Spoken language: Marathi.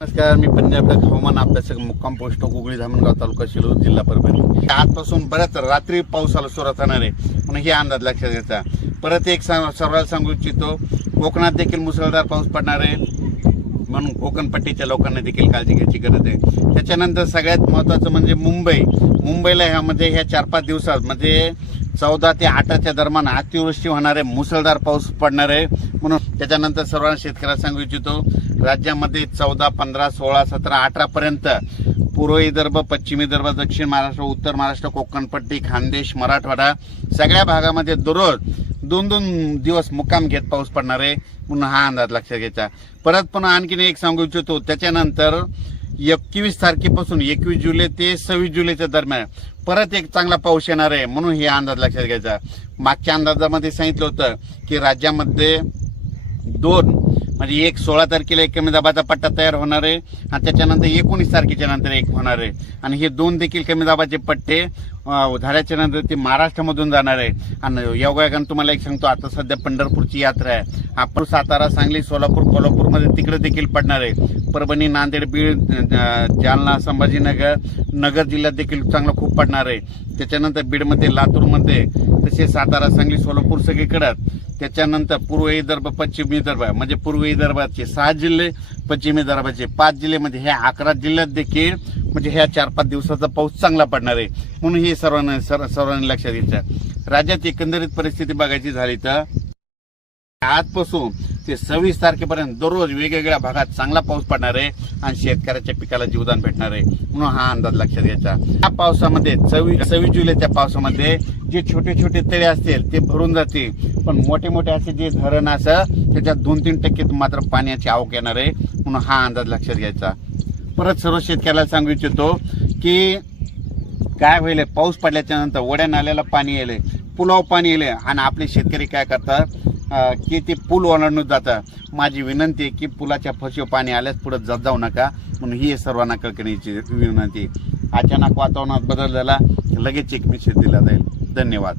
नमस्कार, मी पंजाब हवामान अभ्यासक मुक्काम पोस्ट गुगळी धामणगाव तालुका शिरूर जिल्हा परभणी। आजपासून बऱ्याच रात्री पावसाला सुरुवात होणार आहे म्हणून हे अंदाज लक्षात घ्यायचा। परत एक सर्वांना सांगू इच्छितो, कोकणात देखील मुसळधार पाऊस पडणार आहे म्हणून कोकण पट्टीच्या लोकांना देखील काळजी घ्यायची गरज आहे। त्याच्यानंतर सगळ्यात महत्त्वाचं म्हणजे मुंबईला ह्यामध्ये ह्या 4-5 दिवसात म्हणजे 14 ते 8च्या दरम्यान अतिवृष्टी होणार आहे, मुसळधार पाऊस पडणार आहे म्हणून त्याच्यानंतर सर्वांना शेतकऱ्यांना सांगू इच्छितो, राज्यामध्ये 14, 15, 16, 17, 18 पर्यंत पूर्व विदर्भ, पश्चिम विदर्भ, दक्षिण महाराष्ट्र, उत्तर महाराष्ट्र, कोकणपट्टी, खानदेश, मराठवाडा सगळ्या भागामध्ये दररोज 2-2 दिवस मुक्काम घेत पाऊस पडणार आहे म्हणून हा अंदाज लक्षात घ्यायचा। परत पुन्हा आणखीन एक सांगू इच्छितो, त्याच्यानंतर 21 तारखेपासून 21 जुलै ते 26 जुलैच्या दरम्यान परत एक चांगला पाऊस येणार आहे म्हणून हे अंदाज लक्षात घ्यायचा। मागच्या अंदाजामध्ये सांगितलं होतं की राज्यामध्ये 2 म्हणजे एक 16 तारखेला एक कमी दाबाचा पट्टा तयार होणार आहे आणि त्याच्यानंतर 19 तारखेच्या नंतर एक होणार आहे आणि हे 2 देखील कमी दाबाचे पट्टे झाल्याच्या नंतर ते महाराष्ट्रामधून जाणार आहे। आणि योगायोगाने तुम्हाला एक सांगतो, आता सध्या पंढरपूरची यात्रा आहे, आपण सातारा, सांगली, सोलापूर, कोल्हापूरमध्ये तिकडे देखील पडणार आहे। परभणी, नांदेड, बीड, जालना, संभाजीनगर, नगर जिल्ह्यात देखील चांगलं खूप पडणार आहे। त्याच्यानंतर बीडमध्ये, लातूरमध्ये, तसे सातारा, सांगली, सोलापूर सगळीकडे। त्याच्यानंतर पूर्व विदर्भ, पश्चिम विदर्भ म्हणजे पूर्व विदर्भाचे 6 जिल्हे, पश्चिम विदर्भाचे 5 जिल्ह्यामध्ये ह्या 11 जिल्ह्यात देखील म्हणजे ह्या 4-5 दिवसाचा पाऊस चांगला पडणार आहे म्हणून हे सर्वांनी लक्षात घ्यायचं। राज्यात एकंदरीत परिस्थिती बघायची झाली तर आजपासून ते 26 तारखेपर्यंत दररोज वेगवेगळ्या भागात चांगला पाऊस पडणार आहे आणि शेतकऱ्याच्या पिकाला जीवदान भेटणार आहे म्हणून हा अंदाज लक्षात घ्यायचा। या पावसामध्ये 26 जुलैच्या पावसामध्ये जे छोटे छोटे तळे असतील ते भरून जातील, पण मोठे मोठे असे जे धरण असं त्याच्यात 2-3% मात्र पाण्याची आवक येणार आहे म्हणून हा अंदाज लक्षात घ्यायचा। परत सर्व शेतकऱ्याला सांगू इच्छितो की काय होईल, पाऊस पडल्याच्या नंतर ओढ्या नाल्याला पाणी येईल, पुलाव पाणी येईल आणि आपले शेतकरी काय करतात की ते पूल ओलांडून जातं। माझी विनंती आहे की पुलाच्या फशीवर पाणी आल्यास पुढे जाऊ नका म्हणून ही सर्वांना कळकळीची विनंती। अचानक वातावरणात बदल झाला लगेच एक मेसेज दिला जाईल। धन्यवाद।